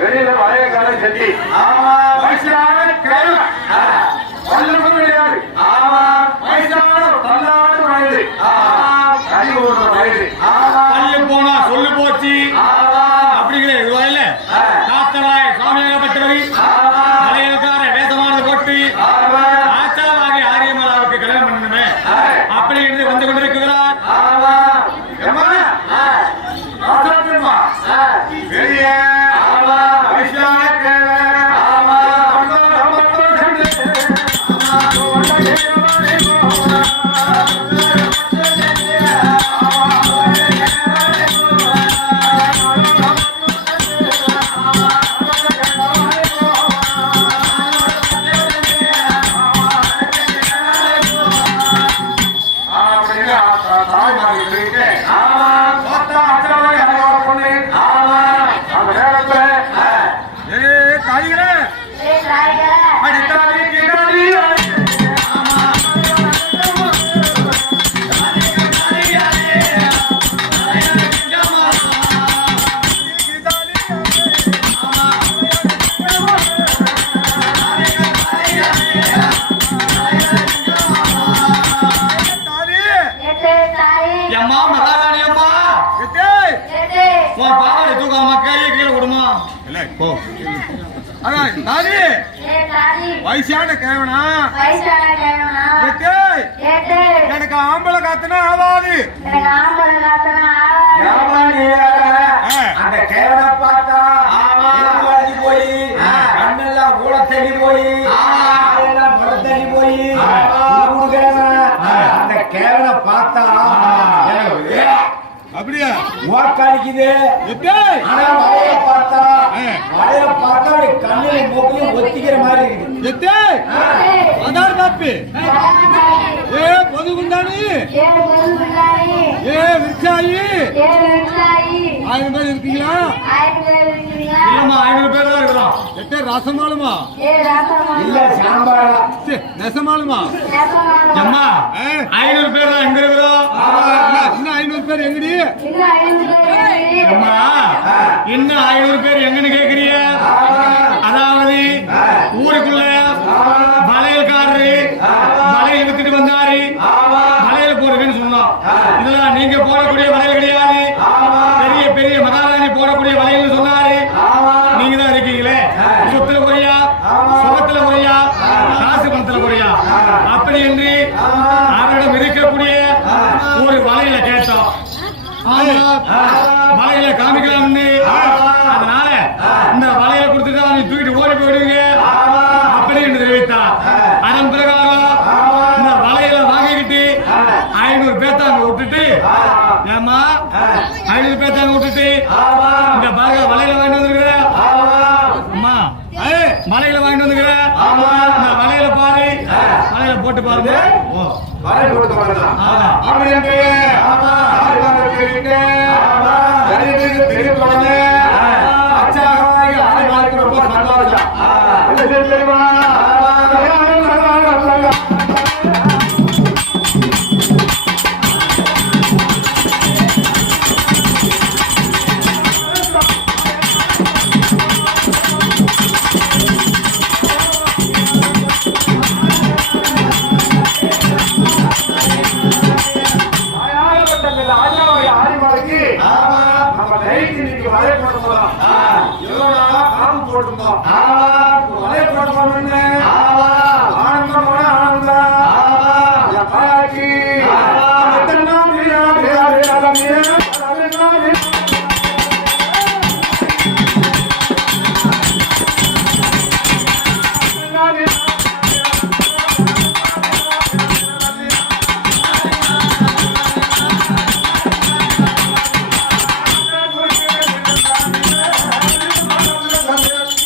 வெளியில வளைய காலை செஞ்சு வயசான கிழமை வல்லமும் கிடையாது. வயசான 14 வயது வயது போனா சொல்லு போச்சு அப்படிங்கிற இதுவாயில்ல காத்தலாய் சாமியாகப்பட்டவரி மலையல்கார வேதமானது போட்டு ஆச்சாவாகி ஆரியமலாவுக்கு கல்யாணம் பண்ணணுமே அப்படி இருந்து வந்து கொண்டிருக்கிறார். வெளியே வயசான கேவனா எனக்கு ஆம்பளை காத்தனா ஆவாது. அந்த கேவனை பார்த்தா போய் கண்ணெல்லாம் கூட தள்ளி போய் முளை தள்ளி போய் அந்த கேவனை பார்த்தா அப்படியா வாக்களிக்குது. ஆனா மழைய பார்த்தா அப்படி கண்ணில மூக்கிலையும் ஒத்திக்கிற மாதிரி இருக்குது. ஏ பொதுகுண்டானி ஏ விற்காயி 1000 பேர் இருக்கீங்களா? இல்லம்மா 500 பேர் தான் இருக்கிறோம். எத்தே ரசமாலுமா இல்ல சாம்பாரா நெசமாலுமா? அம்மா 500 பேர் தான் எங்க இருக்கிறோம். இன்னும் 500 பேர் எங்கடி? அம்மா இன்னும் 500 பேர் எங்கன்னு கேக்குறிய? அதாவது ஊருக்குள்ள மலையல்காரரு மலையை வித்துட்டு வந்தாரு, மலையில போறதுன்னு சொன்னோம். இதெல்லாம் நீங்க போடக்கூடிய வளையல் கிடையாது, பெரிய பெரிய மகாராணி போடக்கூடிய வளையல் சொன்னாரு. நீங்க தான் இருக்கீங்களே, சொத்துல முறையா சுகத்துல முறையா காசு பணத்துல முறையா அப்படி என்று அவரிடம் இருக்கக்கூடிய ஒரு வளையல கேட்டோம். வளையல காமிக்கலாம்னு, அதனால இந்த வளையல கொடுத்துட்டு நீ தூக்கிட்டு ஓடி போயிடுவீங்க அப்படி என்று தெரிவித்தார். அதன் பிரகாரம் இந்த வளையல வாங்கிக்கிட்டு 500 பேத்தாங்க விட்டுட்டு, ஏமா 500 பேத்தாங்க விட்டுட்டு இந்த பாருங்க வளையல வாங்கிட்டு வந்துருக்கிற அம்மா, மலையில வாங்கிட்டு வந்துக்கிற இந்த வளையல பாரு, வளையல போட்டு பாருங்க. அப்படி என்று ரொம்ப சந்தோஷம் தெரியுமா? ஆட்சி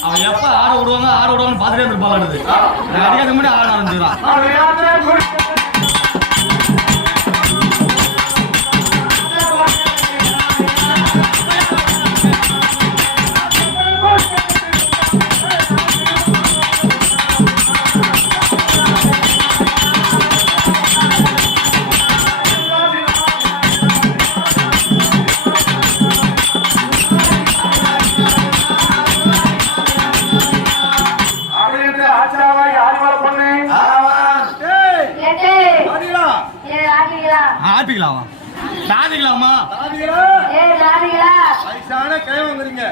அவன் எப்ப ஆட விடுவாங்க பார்த்துட்டே இருப்பாளாடுது அடிக்காத முன்னாடி ஆட ஆரம்பிச்சிடறான். ஆட்டிக்கலாமா சாதிக்கலாமா வயசான கிழவங்கிறீங்க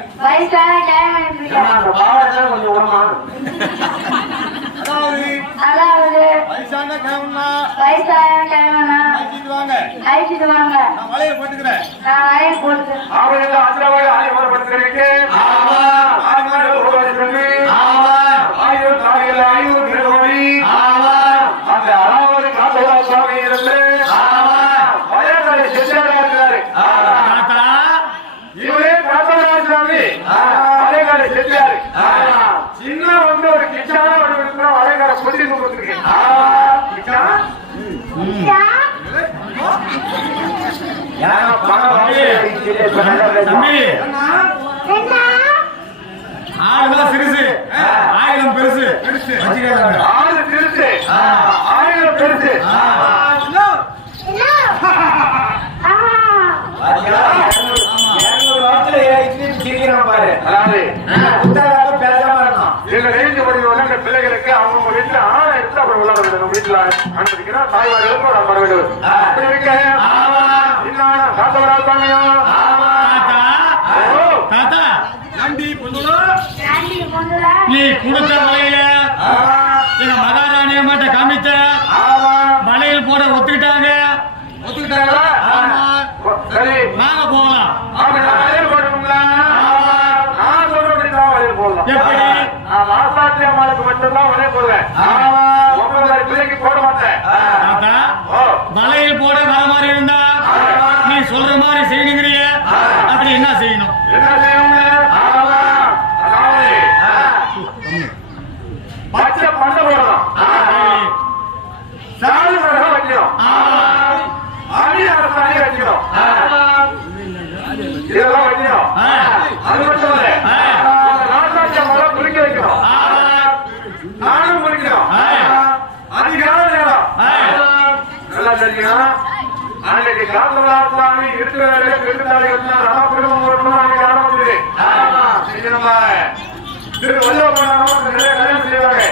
அதாவது வயசான கிழவன்னா அழைச்சிட்டு வாங்க நான் வலையை போட்டுக்கிறேன் நான் வளைய போட்டு தாத்தா சின்ன வந்து ஒரு கிச்சான ஒரு வளைகார சொல்லி கொடுத்துருக்கேன் தம்பி ஆளுதான் சிறுசு ஆயுதம் பெருசு வச்சுக்கிறாங்க. ஆளு பெருசு ஆயிரம் பெருசு பிள்ளைகளுக்கு அவங்க வீட்டுல ஆணை எடுத்து அப்புறம் விளையாட வேண்டும் வீட்டுல அனுமதிக்கிறோம் தாய்மார்களுக்கு ஒரு அன்பர் வேண்டும் அப்படி இருக்க காத்தவரால் தானையும் தாத்தா நண்டி நீ கொடுத்த வலையில எங்க மகாராணிய மாட்ட காமிச்ச வலையில் போட ஒத்துக்கிட்டாங்க. ஒத்துக்கிட்டாங்களா? ஆமா. சரி நாங்க போகலாம். வளையல் போடுங்களா? நான் சொல்றபடிதான் வளையல் போடலாம். எப்படி? நான் ராசாத்தி அம்மாளுக்கு மட்டும்தான் வளையல் போடுவேன். உங்களுடைய பிள்ளைக்கு போட மாட்டேன். தாத்தா வலையில் போட வர மாதிரி இருந்தா நீ சொல்ற மாதிரி செய்யணுங்கிறிய அப்படி என்ன செய்யணும்? என்ன செய்யணும்? அதாவது பச்சை பண்டை போடணும். சாதி மரகம் வைக்கணும். அணி அரசாணி வைக்கணும். இதெல்லாம் வைக்கணும். அது மட்டும் இல்ல ராசாத்தி அம்மாவை குளிக்க வைக்கணும். நானும் குளிக்கணும். அதிகால நேரம் நல்லா தெரியும். அன்னைக்கு காந்தராசாமி இருக்கிற வேலையை பெருந்தாளி வச்சா ரமாபுரம் ஓட்டணும். அன்னைக்கு ஆரம்பிச்சது நம்ம திரு வல்லபராமன் நிறைய கல்யாணம் செய்வாங்க.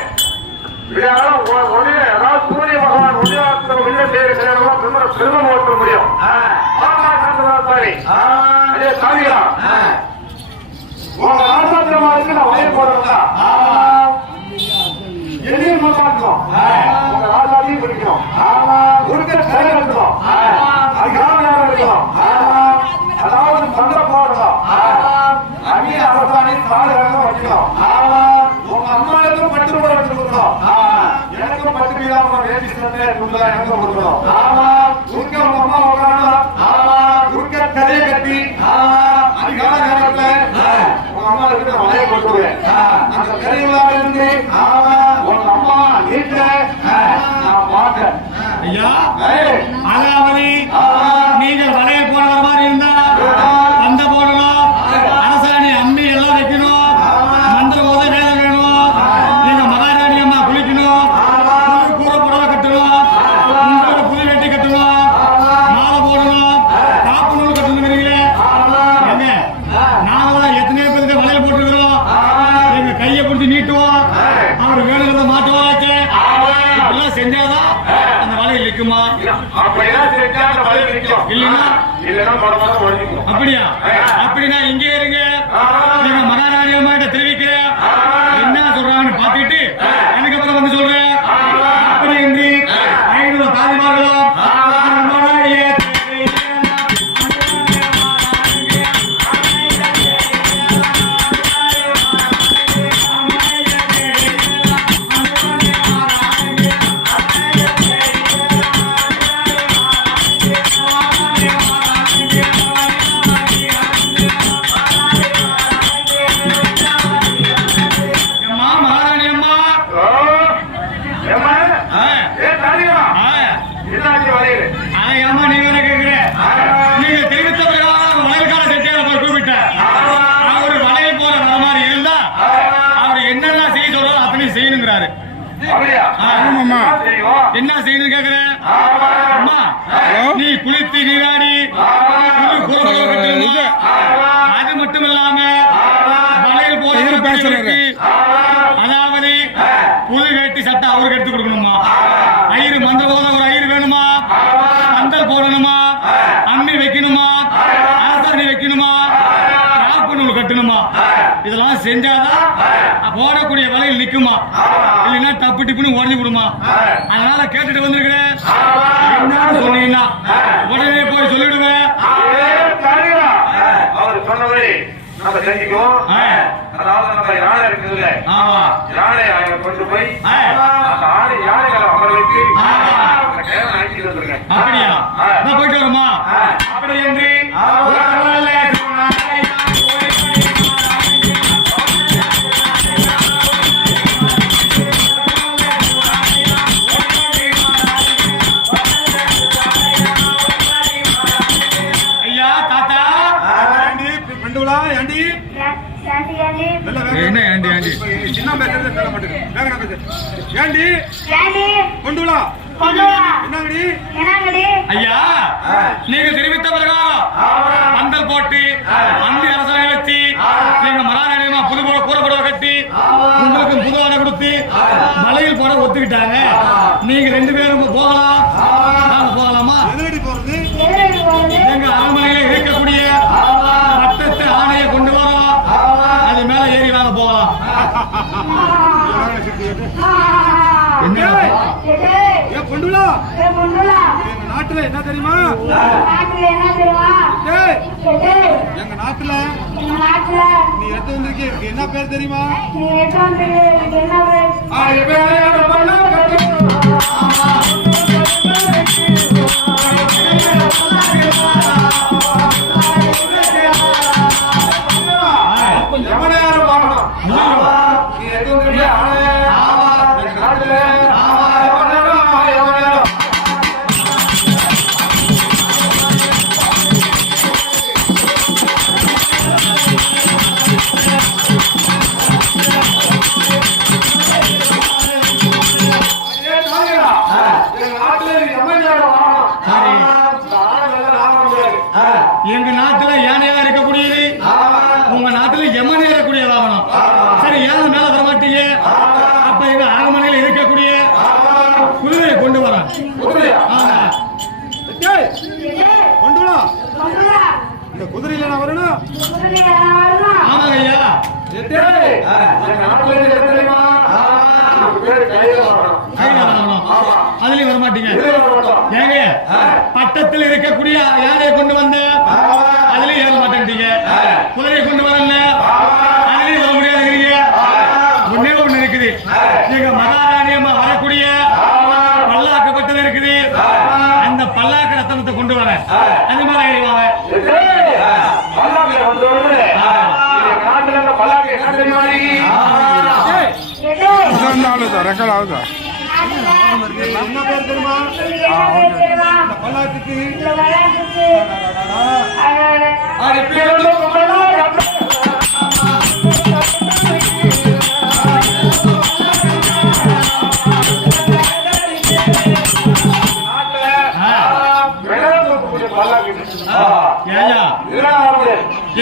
உடனே அதாவது சூரிய பகவான் உதயவாசம் உள்ள செய்கிற கல்யாணமா பெருமம் ஓட்ட முடியும். காந்தராசாமி அதே சாமியா உங்க ராசாத்திரமாவுக்கு நான் வயல் போடுறதா எதையும் பார்க்கணும். உங்க ராசாத்தையும் பிடிக்கணும். கொடுக்கிற கலை கட்டணும். அதிகாரம் இருக்கணும். அதாவது மந்திர போடணும். அந்நிய அரசாணி சாதகம் வைக்கணும். உங்க அம்மாவுக்கும் பட்டு கூட வச்சு கொடுக்கணும். எனக்கும் பட்டு மீதா உங்க வேண்டி சொன்னே எனக்கும் கொடுக்கணும். குறுக்க உங்க அம்மா உட்காரணும். குறுக்க கதையை கட்டி அதிகால நேரத்துல உங்க அம்மா இருக்கிற வலையை கொண்டுவேன். அந்த கரையிலாக இருந்து உங்க அம்மா வீட்டுல நான் பார்த்தேன். ஐயா அதாவது நீங்கள் வலைய போட வர மாதிரி இருந்தா அந்த போடணும். அரசாணி அம்மி எல்லாம் வைக்கணும். மந்திர போத வேலை வேணும். எங்க மகாராணி அம்மா குளிக்கணும். கூற புடவை கட்டணும். உங்களோட புது வெட்டி கட்டணும். மாலை போடணும். காப்பு நூல் கட்டணுங்கிறீங்களே எங்க நாங்களாம் எத்தனையோ பேருக்கு வலைய போட்டுருக்கிறோம். எங்க கையை பிடிச்சி நீட்டுவோம். அவர் வேணுங்கிறத மாட்டுவோம். இதெல்லாம் செஞ்சாதான் அந்த வலையில் நிற்குமா? அப்படியா? அப்படின்னா இங்கே இருங்க. எங்க மகாராணி அம்மா கிட்ட தெரிவிக்கிறேன். என்ன சொல்றாங்கன்னு பாத்துட்டு எனக்கு அப்புறம் வந்து சொல்றேன். அப்படி என்று 500 தாதிமார்களும் ஆமா செய்வோம். என்ன செய்யணும் கேக்குறேன் ஆமா. அம்மா நீ குளித்து நீராடி புது கூரை கட்டணுமா? அது மட்டும் இல்லாம வளையல் போல அதாவது புது வேட்டி சட்டை அவருக்கு எடுத்து கொடுக்கணுமா? ஐயரு மந்திர போத ஒரு ஐயர் வேணுமா? பந்தல் போடணுமா? அம்மி வைக்கணுமா? அரசரணி வைக்கணுமா? காப்பு நூல் கட்டணுமா? இதெல்லாம் செஞ்சாதான் போடக்கூடிய வலையில் நிக்குமா? இல்லைன்னா டப்பு டிப்புன்னு உடஞ்சி விடுமா? அதனால கேட்டுட்டு வந்திருக்கிறேன். என்னன்னு சொன்னீங்கன்னா உடனே போய் சொல்லிடுவேன். அவர் சொன்னபடி நம்ம செஞ்சுக்குவோம். அதாவது நம்ம யானை இருக்குதுல்ல, ஆமா யானை கொண்டு போய் அந்த யானைகளை அமர வச்சு அழைச்சிட்டு வந்துருங்க. அப்படியா? நான் போயிட்டு வருமா? அப்படி என்று ஐயா தாத்தா ஏண்டி என்ன ஏண்டி ஏண்டி சின்ன பேசுறது சொல்ல மாட்டேங்குது. வேகனா பேசு. ஏண்டி கொண்டு வா. என்னங்கடி? ஐயா நீங்க தெரிவித்த பிரகாரம் பந்தல் போட்டு அந்தி அரசனை வச்சு நீங்க மராணியமா புது கூரை புடவை கட்டி உங்களுக்கு புது அணை கொடுத்து மலையில் போட ஒத்துக்கிட்டாங்க. நீங்க 2 பேரும் போகலாம். நாங்க போகலாமா? எதுலடி போறது? எங்க அரண்மனையில இருக்கக்கூடிய பட்டத்து ஆணையை கொண்டு வரோம். அது மேல ஏறி வாங்க போகலாம். என்ன ஏ கொண்டுலா, எங்க நாட்டுல என்ன தெரியுமா? ஏய், எங்க நாட்டுல நீ எடுத்து வந்திருக்க என்ன பேர் தெரியுமா? எவனையாரும் வாங்கணும். நீ எடுத்து வந்திருக்க எங்க நாட்டுல எங்க நாட்டுல யானையா இருக்கக்கூடியது, உங்க நாட்டுல எமன் ஏறக்கூடிய வாகனம். சரி, யானை மேல வர மாட்டீங்க. அப்ப எங்க அரண்மனையில இருக்கக்கூடிய குதிரையை கொண்டு வர. கொண்டு வா. இந்த குதிரையில நான் வரணும். ஆமாங்க ஐயா. அதுலயும் வர மாட்டீங்க. ஏங்க பட்டத்தில் இருக்கக்கூடிய யானையை கொண்டு வந்த அதுலயும் ஏற மாட்டேங்க. குதிரையை கொண்டு வரல அதுலயும் வர முடியாதுங்கிறீங்க. ஒன்னே ஒண்ணு இருக்குது, நீங்க மகாராணியம்மா வரக்கூடிய பல்லாக்கப்பட்டது இருக்குது. அந்த பல்லாக்க ரத்தனத்தை கொண்டு வர அது மாதிரி ஆயிடுவாங்க. ரெக்கார்ட் ஆகுதா? என்ன பேர் தெரியுமா? பல்லாக்குக்கு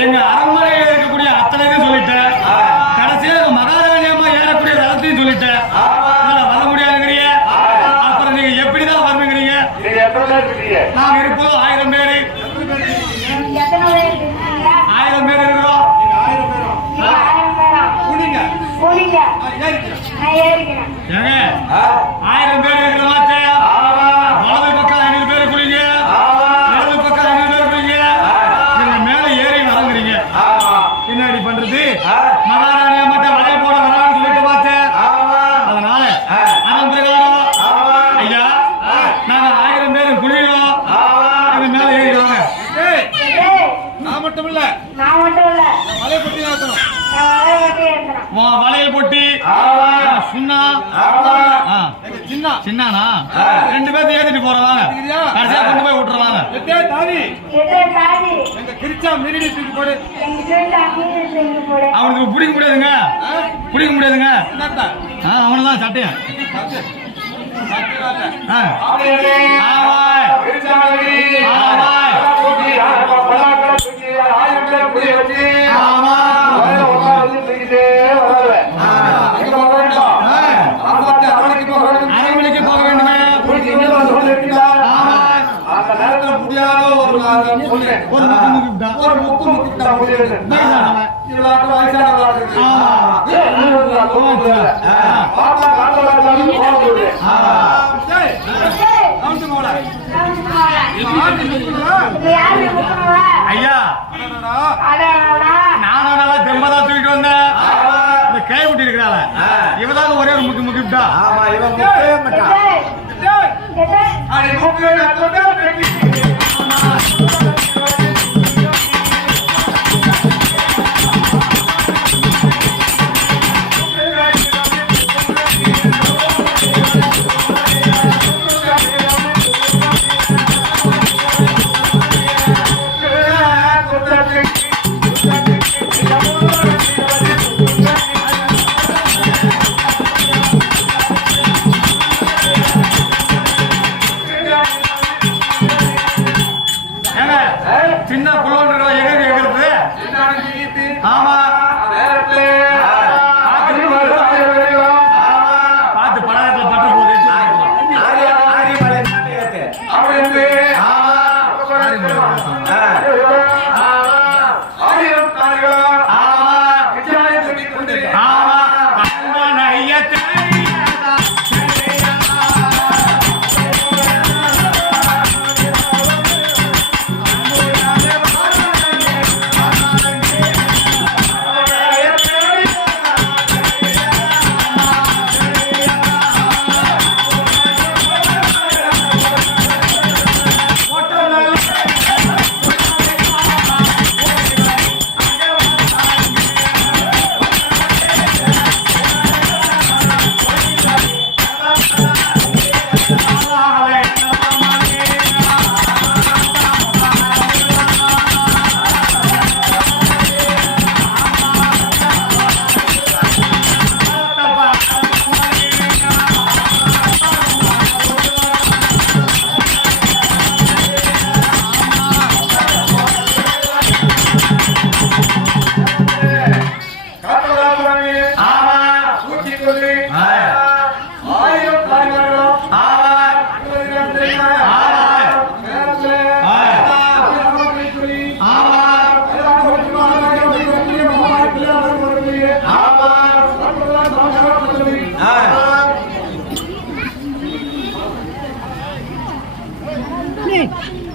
எங்க அரண்மனையில் இருக்கக்கூடிய அத்தனையும் சொல்லிட்டேன். கடைசியா மகாராணி அம்மா ஏறக்கூடிய தளத்தையும் சொல்லிட்டேன். வர முடியாதுங்கிறீங்க. அப்புறம் நீங்க எப்படிதான் வரணுங்கிறீங்க? நாங்க இருப்போது 1000 பேரு. 1000 பேர் இருக்கிறோம். ஏங்க 1000 பேர் இருக்கிற மாட்டேன். வலது பக்கம் 500 பேர் குளிங்க, இடது பக்கம் 500 பேர் குளிங்க. நீங்க மேல ஏறி வரங்கிறீங்க. பின்னாடி பண்றது மகாராணி அம்மாட்ட வளையல் போட வரான்னு சொல்லிட்டு பார்த்தேன். அதனால அதன் பிரகாரம் ஐயா நாங்க 1000 பேரும் குளிக்கிறோம். இது மேல ஏறிடுவாங்க. நான் மட்டும் இல்ல, மலை பத்தி ஆக்கணும். வளையல் போட்டி சுண்ணா சின்ன சின்னானா 2 பேர்த்து ஏத்திட்டு போறவாங்க. கடைசியா கொண்டு போய் விட்டுருவாங்க. தாவி எங்க கிரிச்சா மினிடி தூக்கி போடு. அவனுக்கு பிடிக்க முடியாதுங்க, பிடிக்க முடியாதுங்க. அவனதான் சட்டையா ஆ. ஆமையனே ஆவாய். விருந்தாளி ஆவாய். தூக்கி பல்லாக்களை தூக்கி 1000 பேரை புரிய வச்சு ஆமா. வயல உட்காந்து தூக்கிட்டே வராது எங்க போக வேண்டும் ஆசாத்தி அரவணைக்கு போக வேண்டும் அரண்மனைக்கு போக வேண்டுமே. உங்களுக்கு இங்கே வந்து சொல்லிருக்கீங்களா ஆவாய். அந்த நேரத்தில் முடியாத ஒரு சொல்றேன் ஒரு முக்கு முக்கிட்டா. ஒரு முக்கு முக்கிட்டா முடியாது வயசானவன். இவ்வளவு வயசானவங்களா இருக்கு ஆமா. பாப்பா காந்தராஜாவுக்கு போக முடியாது இது யாரு முக்கணுவா? ஐயா அடடா. நானும் நல்லா தெம்பதா தூக்கிட்டு வந்தேன். இந்த கை விட்டு இருக்கிறாள் இவதான் ஒரே ஒரு முக்கு முக்கிட்டா. ஆமா இவன் முக்கவே மாட்டான். டேய், டேய். அடி முக்கு நட்டோட ஏங்க சின்ன புள்ளோன்ற எகிறது ஆமா பார்த்து படத்துல பட்ட போது ஆரியமலை நாட்டு ஏத்து.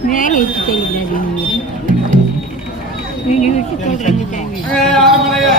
மேலே இட்டு தெரியல நீங்க விட்டு சொல்றீங்க அரண்மனையா